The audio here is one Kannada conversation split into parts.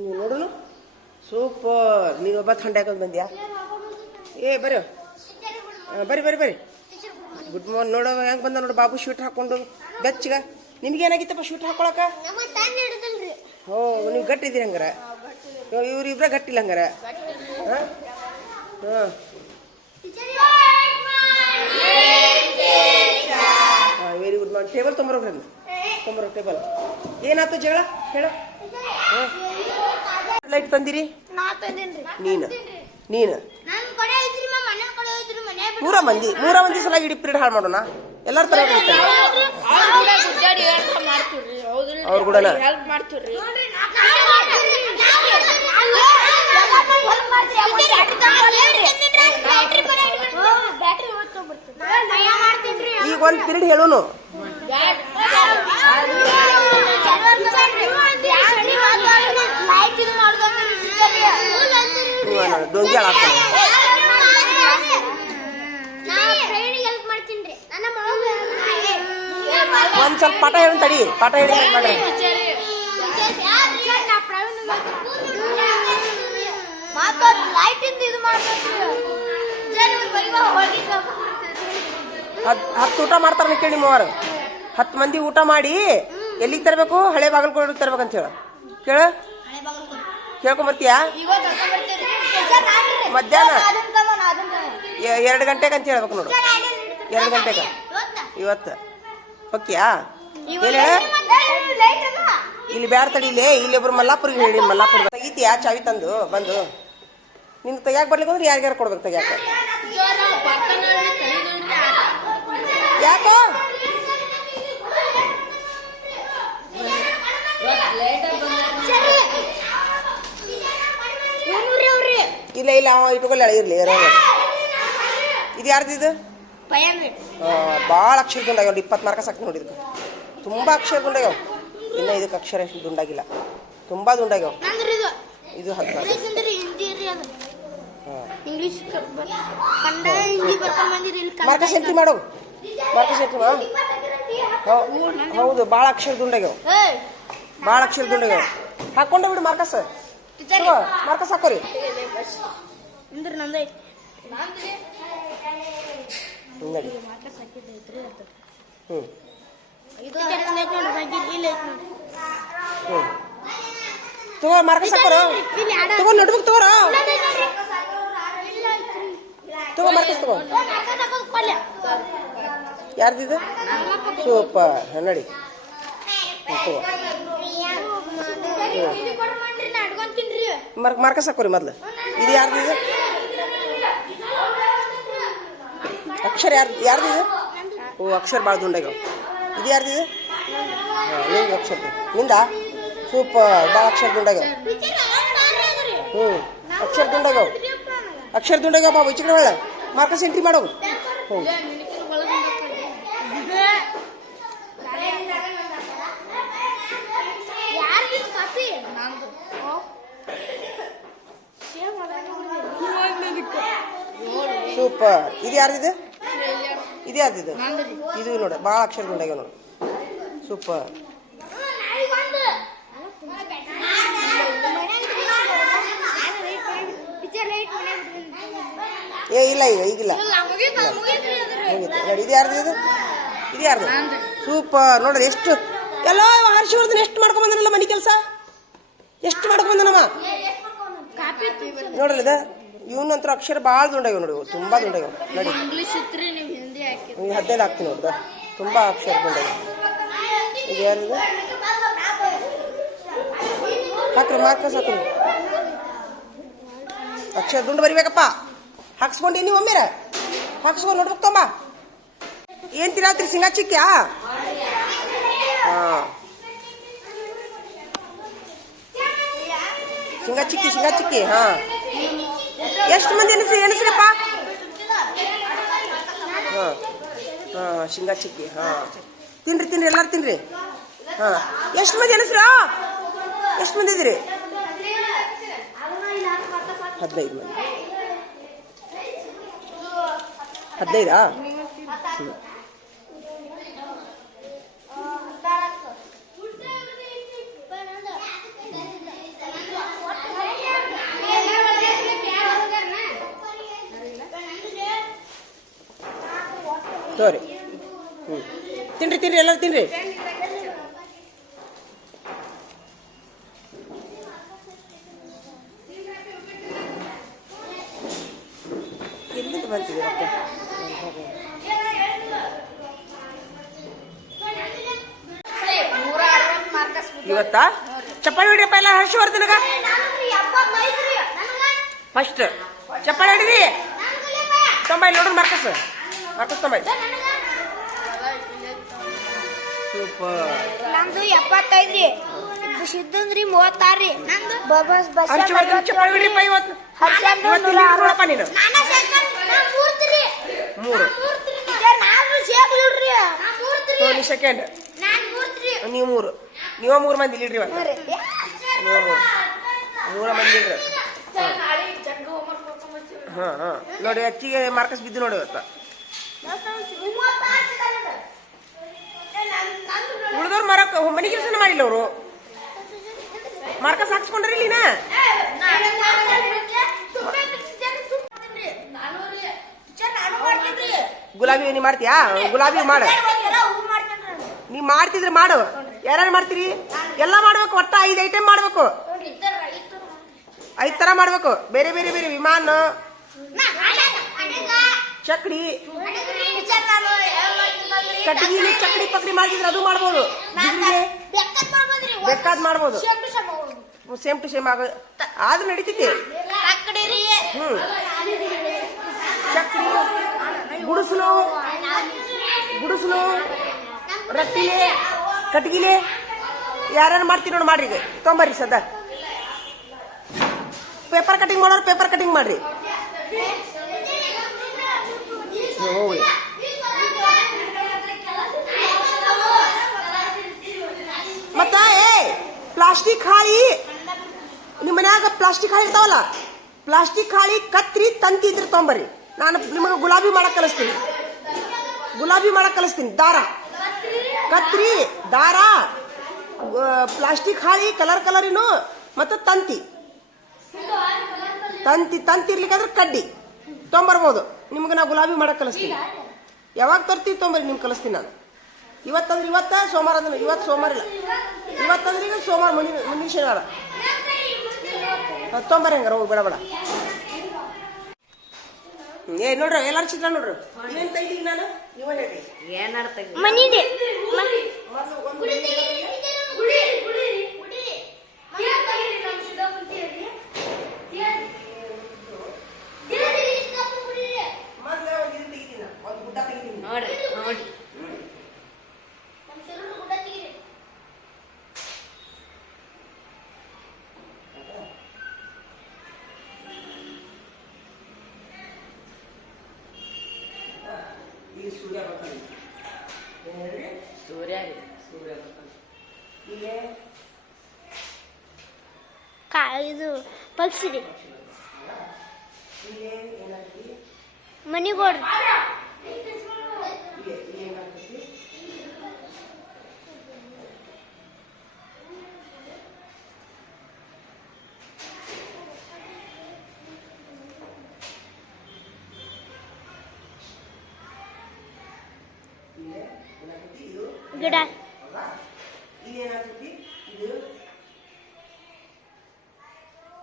ನೀವು ನೋಡೋಣ. ಸೂಪರ್. ನೀವೊಬ್ಬ ಥಂಡ ಹಾಕೊಂಡು ಬಂದ್ಯಾ? ಏ ಬರ್ರಿ ಬರ್ರಿ ಬರ್ರಿ ಬರ್ರಿ. Good morning. ನೋಡೋ ಹೆಂಗೆ ಬಂದ ನೋಡು ಬಾಬು ಶೂಟ್ ಹಾಕೊಂಡು ಬೆಚ್ಚಗ. ನಿಮ್ಗೇನಾಗಿತ್ತಪ್ಪ ಶೂಟ್ ಹಾಕೊಳಕ? ಓ ನೀವು ಗಟ್ಟಿದ್ದೀರಿ ಹಂಗಾರ. ಇವ್ರಿಬ್ರ ಗಟ್ಟಿಲ್ಲ ಹಂಗಾರ. ಹಾಂ ಹಾಂ ವೆರಿ ಗುಡ್ ಮಾರ್ನಿಂಗ್. ಟೇಬಲ್ ತೊಂಬರೋಗ್ರಿ ಟೇಬಲ್. ಏನಾಯ್ತು ಜಗಳ ಹೇಳ. ಲೈಟ್ ತಂದಿರಿ? ನೀನು ನೀನು ಮೂರ ಮಂದಿ ಸಲ ಇಡೀ ಪೀರಿಯಡ್ ಹಾಳು ಮಾಡೋಣ. ಎಲ್ಲಾರ ತರ ಅವ್ರು ಕೂಡ ಈಗ ಒಂದ್ ಪೀರಿಯಡ್ ಹೇಳೋನು. ಡೊಂಗಿ ಹಾಕ್ತಾನೆ. ಒಂದ್ ಸ್ವಲ್ಪ ಪಾಠ ಹೇಳಿ ತಡಿ. ಪಾಠ ಹೇಳಿ ಮಾಡ್ರಿ. ಹತ್ತು ಊಟ ಮಾಡ್ತಾರ ಕೇಳಿ ನಿಮ್ಮವರು. 10 ಮಂದಿ ಊಟ ಮಾಡಿ ಎಲ್ಲಿಗೆ ತರಬೇಕು? ಹಳೆ ಬಾಗಲಕೋಟೆ ತರ್ಬೇಕಂತ ಹೇಳ. ಕೇಳ್ಕೊಂಬರ್ತೀಯಾ? ಮಧ್ಯಾಹ್ನ 2 ಗಂಟೆಗೆ ಅಂತ ಹೇಳ್ಬೇಕು ನೋಡು. 2 ಗಂಟೆಗೆ ಇವತ್ತು ಓಕೆಯಾ? ಇಲ್ಲಿ ಬ್ಯಾಡ ತಡಿಲೇ. ಇಲ್ಲಿ ಒಬ್ರು ಮಲ್ಲಾಪುರಿಗೆ ಹೇಳಿ. ಮಲ್ಲಾಪುರ ತೆಗಿತೀಯಾ ಚಾವಿ ತಂದು ಬಂದು? ನಿನ್ ತೆಗ್ಯಾಕ ಬರ್ಲಿಕ್ಕೆ ಅಂದ್ರೆ ಯಾರ್ಯಾರು ಕೊಡ್ಬೇಕು ತೆಗ್ಯಾಕ? ಯಾಕ ಇಲ್ಲ ಇಲ್ಲ ಇಟ್ಕೊಳ್ಳ ಇರ್ಲಿ. ಇದು ಯಾರ್ದಿದು? ಭಾಳ ಅಕ್ಷರ ದುಂಡಾಗ್ಯಾವ. 20 ಮಾರ್ಕ್ಸ್ ಹಾಕಿ ನೋಡಿದ್ಕ. ತುಂಬ ಅಕ್ಷರ ದುಂಡಾಗ್ಯಾವ. ಇನ್ನು ಇದಕ್ಕೆ ಅಕ್ಷರ ಎಷ್ಟು ದುಂಡಾಗಿಲ್ಲ. ತುಂಬ ದುಂಡಾಗ್ಯಾವ. ಇದು 10 ಮಾರ್ಕ್ಸ್ ಎಂಟ್ರಿ ಮಾಡು. ಮಾರ್ಕ್ಸ್ ಎಂಟ್ರಿ ಮಾಡು. ಹೌದು ಭಾಳ ಅಕ್ಷರ ದುಂಡಾಗ್ಯಾವ. ಭಾಳ ಅಕ್ಷರ ದುಂಡಾಗ್ಯಾವ. ಹಾಕೊಂಡ ಬಿಡು ಮಾರ್ಕಸ್. ಮಾರ್ಕಸ್ ಹಾಕೋರಿ. ತಗೋ ಮಾರ್ಕಸ್ ಹಾಕೋರು. ತಗೋ ನೋಟ್ಬುಕ್ ತಗೋರ. ತಗೋ ಮಾರ್ಕಸ್ ತಗೋ. ಯಾರ್ದಿದು? ಸೂಪರ್. ನಡಿ ಮಾರ್ಕಸ್ ಹಾಕೋರಿ ಮೊದ್ಲು. ಇದು ಯಾರ್ದಿದು? ಅಕ್ಷರ ಯಾರ್ದಿದು? ಓ ಅಕ್ಷರ ಭಾಳ ದುಂಡಾಗ್ಯಾವ. ಇದು ಯಾರ್ದಿದು? ನಿಂದು ಅಕ್ಷರ ನಿಂದ. ಸೂಪರ್. ಭಾಳ ಅಕ್ಷರ ದುಂಡಾಗ್ಯಾವ. ಅಕ್ಷರ ದುಂಡಾಗ್ಯಾವ. ಅಕ್ಷರ ದುಂಡಾಗ್ಯಾವ ಬಾಬು. ಚಿಕ್ಕ ಒಳ್ಳೆ ಮಾರ್ಕಸ್ ಎಂಟ್ರಿ ಮಾಡೋ. ಹ್ಞೂ ಸೂಪರ್. ಇದು ಯಾರ್ದಿದೆ? ಇದು ಯಾರ್ದಿದೆ? ಇದು ನೋಡ ಭಾಳ ಅಕ್ಷರ ದುಂಡಾಗ್ಯಾವ ನೋಡು. ಸೂಪರ್. ಏ ಇಲ್ಲ ಈಗಿಲ್ಲ. ನೋಡಿ ಇದು ಯಾರ್ದು? ಇದು ಯಾರ್ದು? ಸೂಪರ್. ನೋಡ್ರಿ ಎಷ್ಟು ಎಲ್ಲೋ ಹರ್ಷವರ್ಧನ್ ಎಷ್ಟು ಮಾಡ್ಕೊಂಬಂದನಲ್ಲ ಮನೆ ಕೆಲಸ. ಎಷ್ಟು ಮಾಡ್ಕೊಂಬಂದನವ ನೋಡ್ರಲ್ಲ. ಇದ ಇವನಂತರ ಅಕ್ಷರ ಭಾಳ ದುಂಡಾಗ್ಯಾವ ನೋಡಿ. ತುಂಬಾ ದುಂಡಾಗ್ಯಾವ ನೋಡಿ. 15 ಹಾಕ್ತೀನಿ ನೋಡ್ದ. ತುಂಬಾ ಅಕ್ಷರ ದುಂಡಾಗ್ಯಾವ. ಇದು ಯಾರಿದು? ಹಾಕ್ರಿ ಮಾರ್ಕಸ್ ಹಾಕ್ರಿ. ಅಕ್ಷರ ದುಂಡು ಬರಿಬೇಕಪ್ಪ. ಹಾಕ್ಸ್ಕೊಂಡಿ ನೀವು ಒಮ್ಮೆರ ಹಾಕ್ಸ್ಕೊಂಡು ನೋಡ್ಬೇಕು. ತಮ್ಮ ಏನ್ ತಿನ್ನತ್ರಿ? ಸಿಂಗ ಚಿಕ್ಕ್ಯಾ? ಹಾಂ ಸಿಂಗ ಚಿಕ್ಕಿ. ಹಾಂ ಎಷ್ಟು ಮಂದಿ ಎನಸ್ರಪ್ಪ? ಹಾಂ ಹಾಂ ಶೇಂಗಾ ಚಿಕ್ಕಿ. ಹಾಂ ತಿನ್ರಿ ಎಲ್ಲಾರು ತಿನ್ರಿ. ಹಾಂ ಎಷ್ಟು ಮಂದಿ ಎನಸ್ರು? ಎಷ್ಟು ಮಂದಿ ಇದ್ದೀರಿ? 15 ಮಂದಿ. 15? ತೋರಿ ತಿನ್ರಿ ತಿನ್ರಿ ಎಲ್ಲರೂ ತಿನ್ರಿ. ಎಲ್ಲಿಂದ ಬಂತಿದೆ ಇವತ್ತ ಚಪ್ಪಾಳಿ ಹೊಡಿಯಪ್ಪ ಎಲ್ಲ ಹರ್ಷವರ್ಧನಗ ಫಸ್ಟ್ ಚಪ್ಪಾಳಿ ಹೊಡಿರಿ. ತೊಂಬೈ ನೋಡ್ರಿ ಮಾರ್ಕಸ್ ತೊಂಬೈ. ಸೂಪರ್. ನಮ್ದು 75 ರೀ. ಸಿದ್ದಂದ್ರಿ 36 ರೀ. ಹರ್ಷವರ್ಧನ್ ಚಪ್ಪಾಳಿ ಹೊಡಿಯಪ್ಪ ಇವತ್ತು. ನೋಡಪ್ಪ ನೀನು 3 ಸೆಕೆಂಡ್. ನೀವು 3 ನೀವು 3 ಮಂದಿ ಇಲ್ಲಿಡ್ರಿ ಇವತ್ತು. ನೀವು 3 ಮಂದಿ ಇಲ್ರಿ. ಹಾಂ ನೋಡಿ ಅಕ್ಕಿಗೆ ಮಾರ್ಕಸ್ ಬಿದ್ದು ನೋಡಿ ಇವತ್ತು. ಉಳಿದವ್ರು ಮನೆ ಕೆಲಸನ ಮಾಡಿಲ್ಲ ಅವರು. ಮಾರ್ಕಸ್ ಹಾಕ್ಸ್ಕೊಂಡ್ರಿ ಇಲ್ಲಿನ. ಗುಲಾಬಿ ನೀ ಮಾಡ್ತೀಯಾ? ಗುಲಾಬಿ ಮಾಡ. ನೀ ಮಾಡ್ತಿದ್ರೆ ಮಾಡು. ಯಾರ್ಯಾರು ಮಾಡ್ತೀರಿ? ಎಲ್ಲ ಮಾಡ್ಬೇಕು. ಒಟ್ಟ 5 ಐಟಮ್ ಮಾಡ್ಬೇಕು. 5 ತರ ಮಾಡ್ಬೇಕು. ಬೇರೆ ಬೇರೆ ಬೇರೆ ವಿಮಾನ, ಚಕ್ಡಿ, ಕಟ್ಟಿಗೆ ಚಕ್ಡಿ ಪಕ್ಡಿ ಮಾಡಿದ್ರೆ ಅದು ಮಾಡ್ಬೋದು. ಬೇಕಾದ್ ಮಾಡ್ಬೋದು. ಸೇಮ್ ಟು ಸೇಮ್ ಆಗ ಆದ್ರೂ ನಡೀತೈತಿ. ಚಕ್ಡಿ, ಗುಡಿಸಲು ರಟ್ಟಿಲೆ ಕಟ್ಗಿಲೆ ಯಾರ್ಯಾರು ಮಾಡ್ತೀರಿ ನೋಡಿ ಮಾಡ್ರಿ. ತೊಂಬರ್ರಿ ಸದ. ಪೇಪರ್ ಕಟಿಂಗ್ ಮಾಡೋರು ಪೇಪರ್ ಕಟಿಂಗ್ ಮಾಡ್ರಿ. ಮತ್ತ ಪ್ಲಾಸ್ಟಿಕ್ ಹಾಳಿ ನಿಮ್ಮ ಮನ್ಯಾಗ ಪ್ಲಾಸ್ಟಿಕ್ ಹಾಳಿ ಇರ್ತಾವಲ್ಲ, ಪ್ಲಾಸ್ಟಿಕ್ ಹಾಳಿ ಕತ್ರಿ ತಂತಿ ಇದ್ರೆ ತೊಂಬರ್ರಿ. ನಾನು ನಿಮಗೆ ಗುಲಾಬಿ ಮಾಡಕ್ ಕಲಿಸ್ತೀನಿ. ದಾರ, ಕತ್ರಿ, ದಾರ, ಪ್ಲಾಸ್ಟಿಕ್ ಹಾಳಿ ಕಲರಿನು ಮತ್ತು ತಂತಿ ಇರ್ಲಿಕ್ಕಾದ್ರೆ ಕಡ್ಡಿ ತೊಂಬರ್ಬೋದು. ನಿಮ್ಗೆ ನಾ ಗುಲಾಬಿ ಮಾಡಕ್ ಕಲಿಸ್ತೀನಿ. ಯಾವಾಗ ತರ್ತೀವಿ ತೊಂಬರಿ ನಿಮ್ಗೆ ಕಲಿಸ್ತೀನಿ ನಾನು. ಇವತ್ತಂದ್ರೆ ಇವತ್ತ, ಸೋಮವಾರ ಅಂದ್ರೆ ಇವತ್ತು. ಸೋಮವಾರ ಇಲ್ಲ, ಇವತ್ತಂದ್ರೆ ಈಗ ಸೋಮವಾರ, ಮುಂದಿನ ಶನಿವಾರ ತೊಂಬರಿ. ಹಂಗಾರ ಹೋಗಿ ಬೇಡ ನೋಡ್ರಿ ಎಲ್ಲಾರು ಚಿತ್ರ ನೋಡ್ರಿ. ಏನ್ ತೆಗಿತೀನಿ ನಾನು ಇವ ಹೇಳಿ ಸೂರ್ಯ ಇದು ಪಕ್ಷಿ ರೀ. ಮನಿಗೋಡ್ರಿ. ಗಿಡ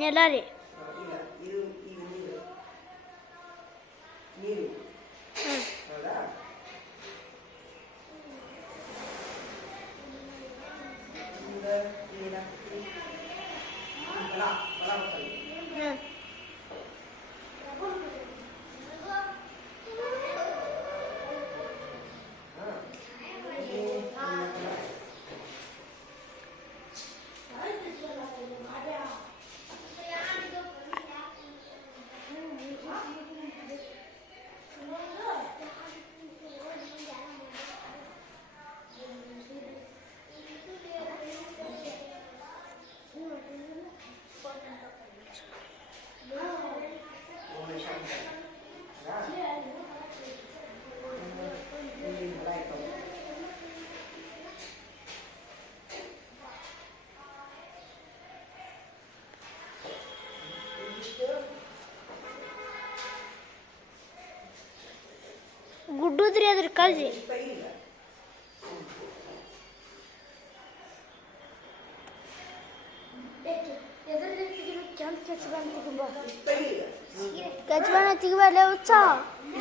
ನೆಲ ರೀ. ಹೌದ್ರಿ ಅದ್ರ ಕಳ್ರಿ ಕೆಚ್ಚಬಾಣ ತೆಗಿಬಲ್ಲ ಉತ್ಸಾಹ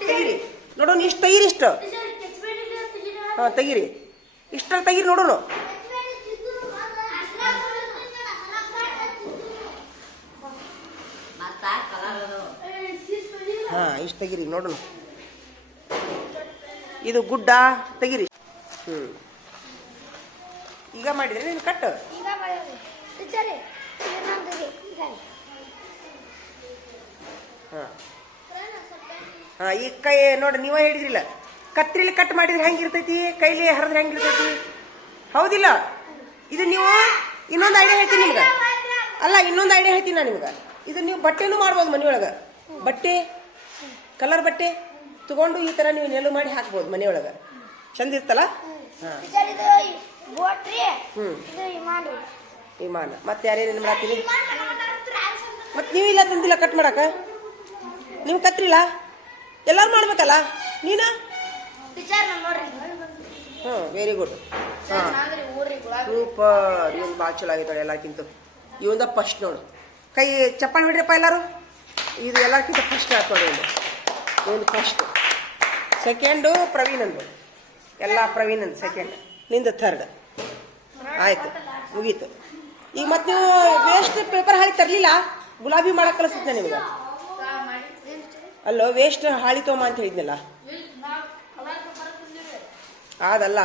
ತೆಗೀರಿ ನೋಡೋಣ ಇಷ್ಟು ತೆಗೀರಿ ಇಷ್ಟು ಹಾಂ ತೆಗೀರಿ ಇಷ್ಟ ತೆಗೀರಿ ನೋಡೋಣ ಹಾಂ ಇಷ್ಟು ತೆಗೀರಿ ನೋಡೋಣ ಇದು ಗುಡ್ಡ ತೆಗೀರಿ ಈಗ ಮಾಡಿದ್ರೆ ನೀನು ಕಟ್ಟು ಈಗ ಮಾಡಿದ್ರಿ ಟೀಚರೇ ಇನ್ನೊಂದಿದೆ ಈಗ ಹಾಂ ಹಾಂ ಈ ಕೈ ನೋಡಿ ನೀವೇ ಹೇಳಿದ್ರಿಲ್ಲ ಕತ್ರಿಲಿ ಕಟ್ ಮಾಡಿದ್ರೆ ಹೆಂಗಿರ್ತೈತಿ ಕೈಲಿ ಹರಿದ್ರೆ ಹೆಂಗಿರ್ತೈತಿ ಹೌದಿಲ್ಲ ಇದು ನೀವು ಇನ್ನೊಂದು ಐಡಿಯಾ ಹೇಳ್ತೀನಿ ನಿಮ್ಗೆ ಅಲ್ಲ ಇನ್ನೊಂದು ಐಡಿಯಾ ಹೇಳ್ತೀನಿ ನಾನು ನಿಮ್ಗೆ ಇದು ನೀವು ಬಟ್ಟೆನೂ ಮಾಡ್ಬೋದು ಮನೆಯೊಳಗೆ ಬಟ್ಟೆ ಕಲರ್ ಬಟ್ಟೆ ತಗೊಂಡು ಈ ಥರ ನೀವು ನೆಲು ಮಾಡಿ ಹಾಕ್ಬೋದು ಮನೆಯೊಳಗೆ ಚಂದ ಇರ್ತಲ್ಲ ಹಾಂ ವಿಮಾನ ಮತ್ತೆ ಯಾರೇನೇನು ಮಾಡತ್ತೀರಿ ಮತ್ತೆ ನೀವು ಇಲ್ಲ ತಂದಿಲ್ಲ ಕಟ್ ಮಾಡಕ ನೀವು ಕತ್ರಿಲ್ಲ ಎಲ್ಲರೂ ಮಾಡ್ಬೇಕಲ್ಲ ನೀನು ಹ್ಞೂ ವೆರಿ ಗುಡ್ ಹಾಂ ಸೂಪರ್ ಇವನು ಭಾಳ ಚಲೋ ಆಗೈತೆ ಎಲ್ಲಕ್ಕಿಂತ ಇವಂದ ಫಸ್ಟ್ ನೋಡು ಕೈ ಚಪ್ಪಾಳೆ ಬಿಡ್ರಪ್ಪ ಎಲ್ಲರೂ ಇದು ಎಲ್ಲಕ್ಕಿಂತ ಫಸ್ಟ್ ಆಗ್ತದೆ ಇವನು ಫಸ್ಟ್ ಸೆಕೆಂಡು ಪ್ರವೀಣಂದು ಎಲ್ಲ ಪ್ರವೀಣಂದು ಸೆಕೆಂಡ್ ನಿಂದು ಥರ್ಡ್ ಆಯ್ತು ಮುಗೀತು ಈಗ ಮತ್ತೆ ನೀವು ವೇಸ್ಟ್ ಪೇಪರ್ ಹಾಳಿ ತರಲಿಲ್ಲ ಗುಲಾಬಿ ಮಾಡಕ್ಕೆ ಕಲಿಸುತ್ತೆ ನಿಮ್ಗೆ ಅಲ್ಲೋ ವೇಸ್ಟ್ ಹಾಳಿ ತೊಗೊಂಬ ಅಂತ ಹೇಳಿದ್ನಲ್ಲ ಅದಲ್ಲ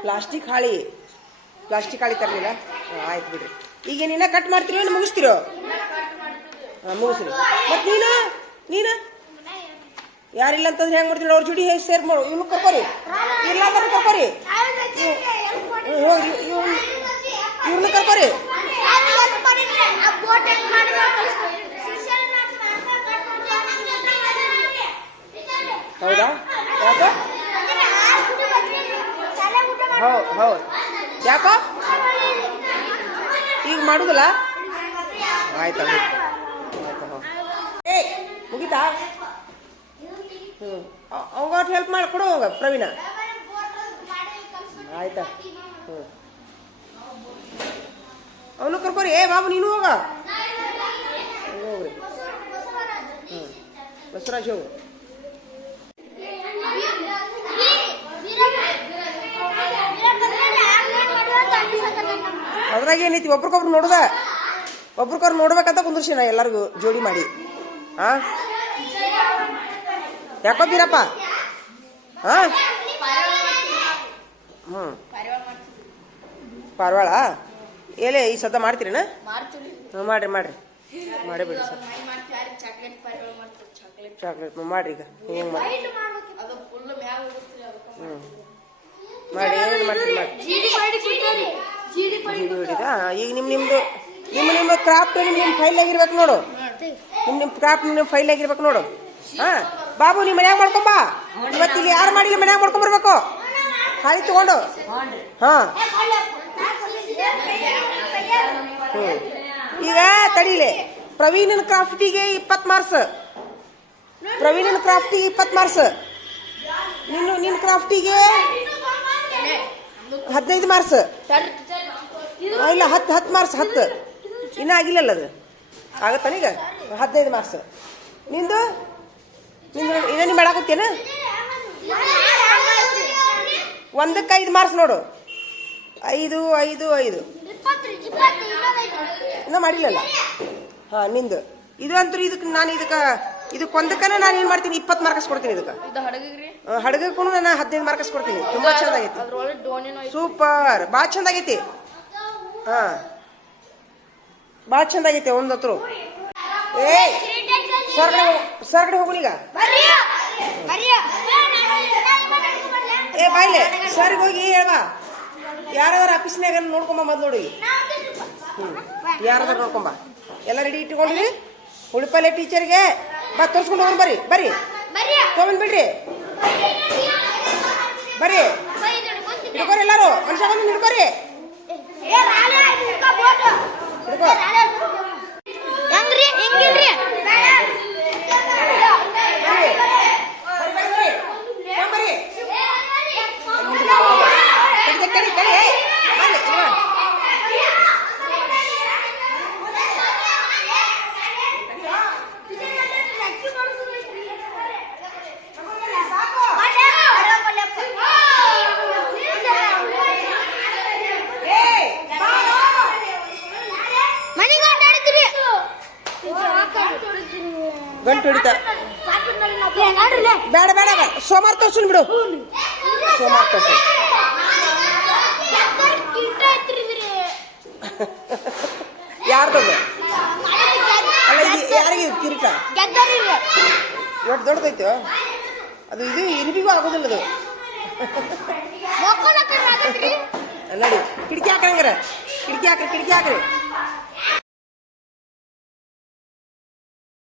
ಪ್ಲಾಸ್ಟಿಕ್ ಹಾಳಿ ತರಲಿಲ್ಲ ಆಯ್ತು ಬಿಡ್ರಿ ಈಗ ನೀನ ಕಟ್ ಮಾಡ್ತೀರೋ ಮುಗಿಸ್ತಿರೋ ಹಾಂ ಮುಗಿಸ್ರಿ ಮತ್ತೆ ನೀನು ಯಾರಿಲ್ಲ ಅಂತಂದ್ರೆ ಹೆಂಗ್ ಮಾಡ್ತೀರಿ ಅವ್ರ ಜೋಡಿ ಹೇಗೆ ಸೇರ್ ಮಾಡು ಇವ್ನು ಕರ್ಕೋರಿ ಇಲ್ಲ ಅಂದ್ರೆ ಕರ್ಕೋರಿ ಹೋಗ್ರಿ ಇವ್ರನ್ನ ಕರ್ಕೋರಿ ಹೌದಾ ಯಾಕೋ ಹೌದು ಯಾಕೋ ಈಗ ಮಾಡುದಿಲ್ಲ ಆಯ್ತಾ ಏ ಮುಗಿತಾ ಅವಾಗ ಹೆಲ್ಪ್ ಮಾಡಿ ಕೊಡು ಹೋಗ ಪ್ರವೀಣ ಆಯ್ತಾ ಅವನು ಕರ್ಕೋರಿ ಏ ಬಾಬು ನೀನು ಹೋಗ ಹೋಗ್ರಿ ಬಸವರಾಜ್ ಹೋಗು ಅದ್ರಾಗ ಏನೈತಿ ಒಬ್ರಿಗೊಬ್ರು ನೋಡ್ಬೇಕಂತ ಕುಂದ್ರಿಸಿ ನಾ ಎಲ್ಲರಿಗೂ ಜೋಡಿ ಮಾಡಿ ಹಾ ಯಾಕೋ ಬೀರಪ್ಪ ಹಾ ಪಾರ್ವಾಳ ಏಲೇ ಈ ಸದ್ದ ಮಾಡ್ತೀರಿನ ಮಾಡ್ರಿ ಮಾಡೇ ಬಿಡಿ ಸರ್ ಚಾಕ್ಲೇಟ್ ಮಾಡ್ರಿ ಈಗ ಹೆಂಗೆ ಮಾಡಿ ಮಾಡಿ ಏನೇನು ಮಾಡ್ತೀರಿ ಮಾಡಿ ಈಗ ನಿಮ್ಮ ಕ್ರಾಫ್ಟ್ ನಿಮ್ಮ ಫೈಲ್ ಆಗಿರ್ಬೇಕು ನೋಡು ನಿಮ್ಮ ಕ್ರಾಫ್ಟ್ ನಿಮ್ಮ ಫೈಲ್ ಆಗಿರ್ಬೇಕು ನೋಡು ಹಾ ಬಾಬು ನೀವು ಮನ್ಯಾಗ ಮಾಡ್ಕೊಂಬ ಇವತ್ತು ಇಲ್ಲಿ ಯಾರು ಮಾಡಿಲ್ಲ ಮನ್ಯಾಗ ಮಾಡ್ಕೊಂಬರ್ಬೇಕು ಹಾಳಿ ತಗೊಂಡು ಹಾ ಈಗ ತಡೀಲೆ ಪ್ರವೀಣನ್ ಕ್ರಾಫ್ಟಿಗೆ 20 ಮಾರ್ಕ್ಸ್ ಮಾರ್ಕ್ಸ್ ನಿನ್ನ ಕ್ರಾಫ್ಟಿಗೆ 15 ಮಾರ್ಕ್ಸ್ ಇಲ್ಲ 10 ಮಾರ್ಕ್ಸ್ 10 ಇನ್ನೂ ಆಗಿಲ್ಲಲ್ಲ ಅದು ಆಗತ್ತಾನೀಗ 15 ಮಾರ್ಕ್ಸ್ ನಿಂದು ಇನ್ನೇನು ಮಾಡಾಕತ್ತೇನ ಒಂದಕ್ಕೆ 5 ಮಾರ್ಕ್ಸ್ ನೋಡು 5 ಇನ್ನೂ ಮಾಡಿಲ್ಲಲ್ಲ ಹಾಂ ನಿಂದು ಇದು ಅಂತೂ ಇದಕ್ಕೊಂದಕ್ಕನ ನಾನು ಏನು ಮಾಡ್ತೀನಿ 20 ಮಾರ್ಕ್ಸ್ ಕೊಡ್ತೀನಿ ಇದಕ್ಕೆ ಹಡಗಕ್ಕೂ ನಾನು 15 ಮಾರ್ಕ್ಸ್ ಕೊಡ್ತೀನಿ ತುಂಬ ಚಂದ ಆಗೈತಿ ಸೂಪರ್ ಭಾಳ ಚಂದ ಆಗೈತಿ ಹಾಂ ಭಾಳ ಚಂದ ಆಗೈತಿ ಒಂದು ಹತ್ರ ಏ ಸರ್ ಕಡೆ ಹೋಗುಣ ಈಗ ಏ ಬಾಯ್ಲೆ ಸರ್ಗೆ ಹೋಗಿ ಹೇಳ್ಬಾ ಯಾರಾದ್ರೂ ಆಫೀಸ್ನಾಗ ನೋಡ್ಕೊಂಬ ಮೊದ್ಲು ನೋಡಿ ಯಾರಾದ್ರೂ ನೋಡ್ಕೊಂಬ ಎಲ್ಲ ರೆಡಿ ಇಟ್ಕೊಂಡಿರಿ ಉಳಿಪಲ್ಲೆ ಟೀಚರ್ಗೆ ತೋರಿಸ್ಕೊಂಡು ಹೋಗೋಣ ಬರ್ರಿ ತೊಗೊಂಡ್ ಬಿಡ್ರಿ ಬರ್ರಿ ಹಿಡ್ಕೋರಿ ಎಲ್ಲಾರು ಮನುಷ್ಯ ಬಂದು ಹಿಡ್ಕೋರಿ ಹಿಡ್ಕೋ ಹೆಂಗ್ರಿ ಗಂಟು ಹೊಡಿತಾ ಬೇಡ ಬೇಡ ಸೋಮವಾರ ತೋರ್ಸುನ್ ಬಿಡು ಸೋಮವಾರ ತೋರ್ಸು ಯಾರ್ದದು ಅಲ್ಲ ಇದು ಯಾರಿಗೆ ಕಿರೀಟ ಎಷ್ಟು ದೊಡ್ಡದೈತೋ ಅದು ಇದು ಇರಿಬಿಗೂ ಆಗೋದಿಲ್ಲ ಅದು ನಡಿ ಕಿಟಕಿ ಹಾಕಂಗ್ರ ಕಿಟಕಿ ಹಾಕ್ರಿ